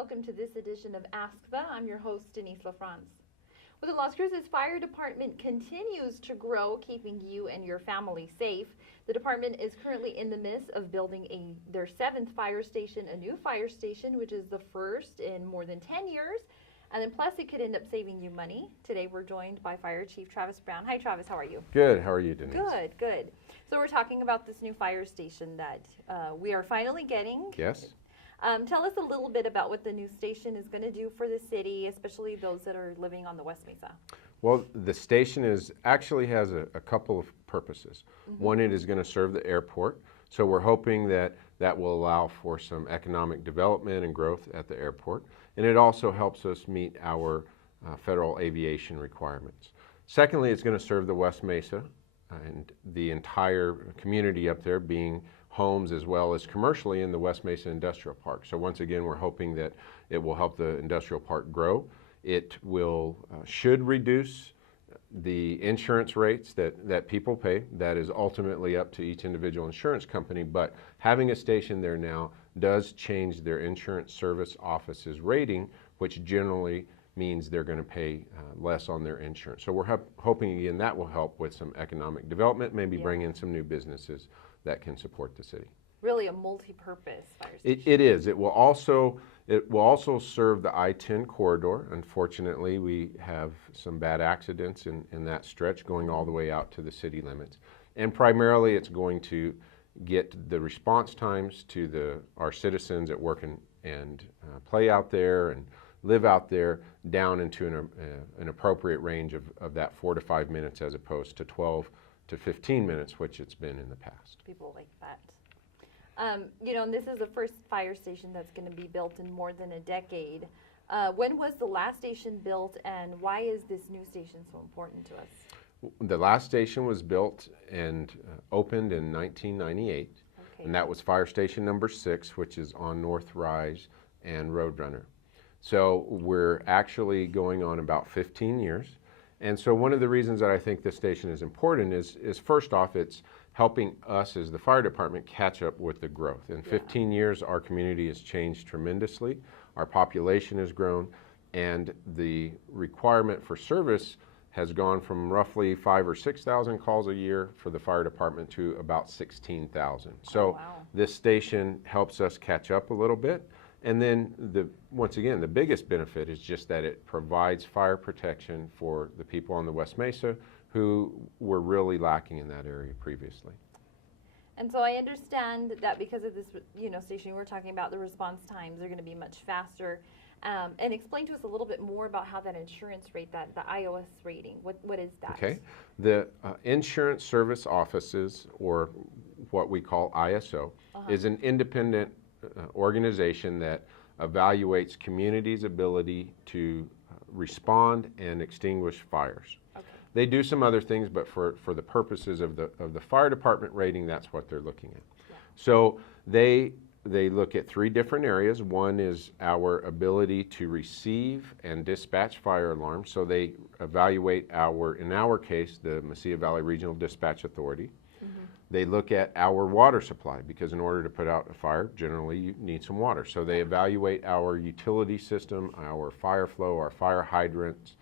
welcome to this edition of Ask the. I'm your host, Denise LaFrance. Well, the Las Cruces Fire Department continues to grow, keeping you and your family safe. The department is currently in the midst of building their 7th fire station, a new fire station, which is the first in more than 10 years. And then plus it could end up saving you money. Today we're joined by Fire Chief Travis Brown. Hi, Travis, how are you? Good, how are you, Denise? Good, good. So we're talking about this new fire station that we are finally getting. Yes. Tell us a little bit about what the new station is going to do for the city, especially those that are living on the West Mesa. Well, the station actually has a couple of purposes. One, it is going to serve the airport, so we're hoping that will allow for some economic development and growth at the airport, and it also helps us meet our federal aviation requirements. Secondly, it's going to serve the West Mesa and the entire community up there, being homes as well as commercially in the West Mesa Industrial Park. So once again, we're hoping that it will help the industrial park grow. It will should reduce the insurance rates that people pay. That is ultimately up to each individual insurance company, but having a station there now does change their insurance service office's rating, which generally means they're going to pay less on their insurance. So we're hoping again that will help with some economic development, maybe bring in some new businesses that can support the city. Really a multi-purpose fire station. It is. It will also serve the I-10 corridor. Unfortunately, we have some bad accidents in that stretch going all the way out to the city limits. And primarily it's going to get the response times to our citizens that work and play out there and live out there down into an appropriate range of that 4 to 5 minutes as opposed to 12 to 15 minutes, which it's been in the past. People like that. And this is the first fire station that's going to be built in more than a decade. When was the last station built, and why is this new station so important to us? The last station was built and opened in 1998, and that was fire station number 6, which is on North Rise and Roadrunner. So we're actually going on about 15 years. And so one of the reasons that I think this station is important is first off, it's helping us as the fire department catch up with the growth. In 15 years, our community has changed tremendously. Our population has grown, and the requirement for service has gone from roughly 5,000 or 6,000 calls a year for the fire department to about 16,000. So this station helps us catch up a little bit. And then, once again, the biggest benefit is just that it provides fire protection for the people on the West Mesa who were really lacking in that area previously. And so I understand that because of this, station we're talking about, the response times are going to be much faster. And explain to us a little bit more about how that insurance rate, the IOS rating, what is that? Okay. The insurance service offices, or what we call ISO, is an independent organization that evaluates communities' ability to respond and extinguish fires. Okay. They do some other things, but for the purposes of the fire department rating, that's what they're looking at. Yeah. So they look at 3 different areas. One is our ability to receive and dispatch fire alarms. So they evaluate in our case, the Mesilla Valley Regional Dispatch Authority. They look at our water supply, because in order to put out a fire, generally you need some water. So they evaluate our utility system, our fire flow, our fire hydrants,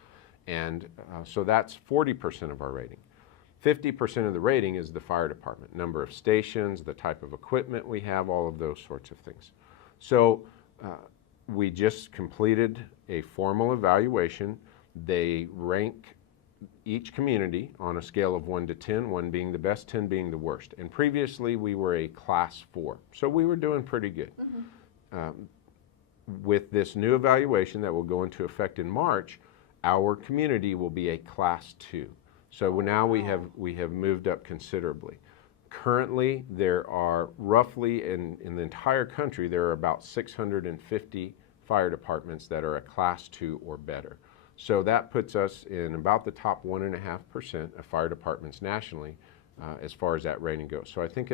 and so that's 40% of our rating. 50% of the rating is the fire department, number of stations, the type of equipment we have, all of those sorts of things. So we just completed a formal evaluation. They rank each community on a scale of 1 to 10, 1 being the best, 10 being the worst. And previously we were a class 4, so we were doing pretty good. With this new evaluation that will go into effect in March, our community will be a class 2. So now we have moved up considerably. Currently, there are roughly in the entire country, there are about 650 fire departments that are a class 2 or better. So that puts us in about the top 1.5% of fire departments nationally as far as that rating goes. So I think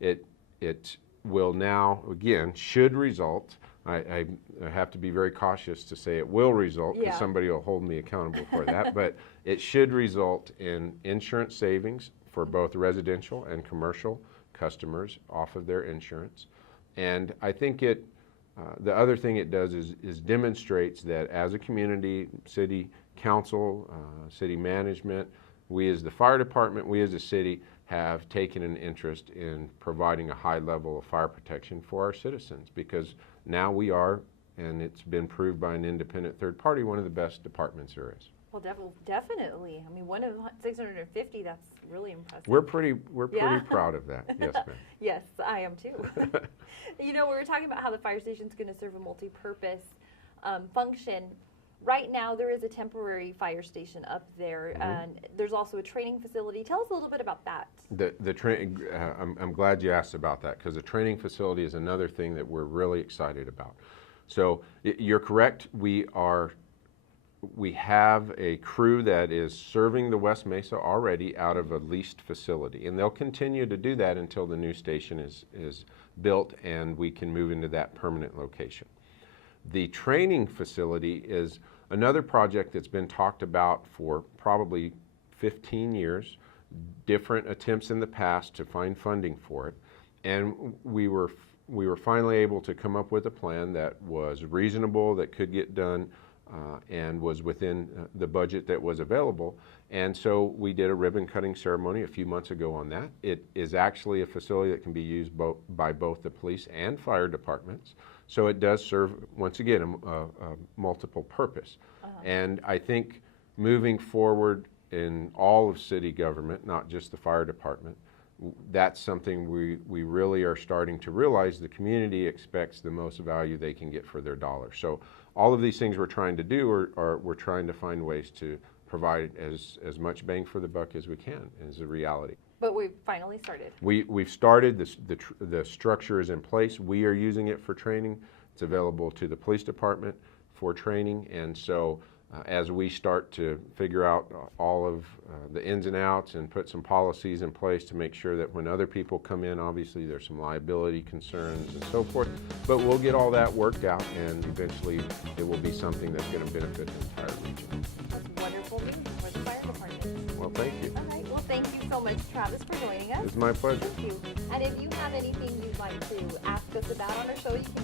it will now, again, should result. I have to be very cautious to say it will result, because somebody will hold me accountable for that, but it should result in insurance savings for both residential and commercial customers off of their insurance. And I think it The other thing it does is demonstrates that as a community, city council, city management, we as the fire department, we as a city have taken an interest in providing a high level of fire protection for our citizens, because now we are, and it's been proved by an independent third party, one of the best departments there is. Well, definitely. I mean, one of 650, that's really impressive. We're pretty proud of that. Yes, ma'am. Yes, I am too. You know, we were talking about how the fire station's going to serve a multi-purpose function. Right now, there is a temporary fire station up there, Mm-hmm. and there's also a training facility. Tell us a little bit about that. I'm glad you asked about that, because the training facility is another thing that we're really excited about. So you're correct. We have a crew that is serving the West Mesa already out of a leased facility, and they'll continue to do that until the new station is built and we can move into that permanent location. The training facility is another project that's been talked about for probably 15 years, different attempts in the past to find funding for it, and we were finally able to come up with a plan that was reasonable, that could get done, and was within the budget that was available. And so we did a ribbon cutting ceremony a few months ago on that. It is actually a facility that can be used by both the police and fire departments. So it does serve, once again, a multiple purpose. And I think moving forward in all of city government, not just the fire department, that's something we really are starting to realize. The community expects the most value they can get for their dollar. So all of these things we're trying to do are we're trying to find ways to provide as much bang for the buck as we can, is the reality. But we've finally started. We've started, the structure is in place. We are using it for training. It's available to the police department for training, and so as we start to figure out all of the ins and outs and put some policies in place to make sure that when other people come in, obviously there's some liability concerns and so forth, but we'll get all that worked out, and eventually it will be something that's going to benefit the entire region. That's wonderful news for the fire department. Well, thank you. All right. Well, thank you so much, Travis, for joining us. It's my pleasure. Thank you. And if you have anything you'd like to ask us about on our show, you can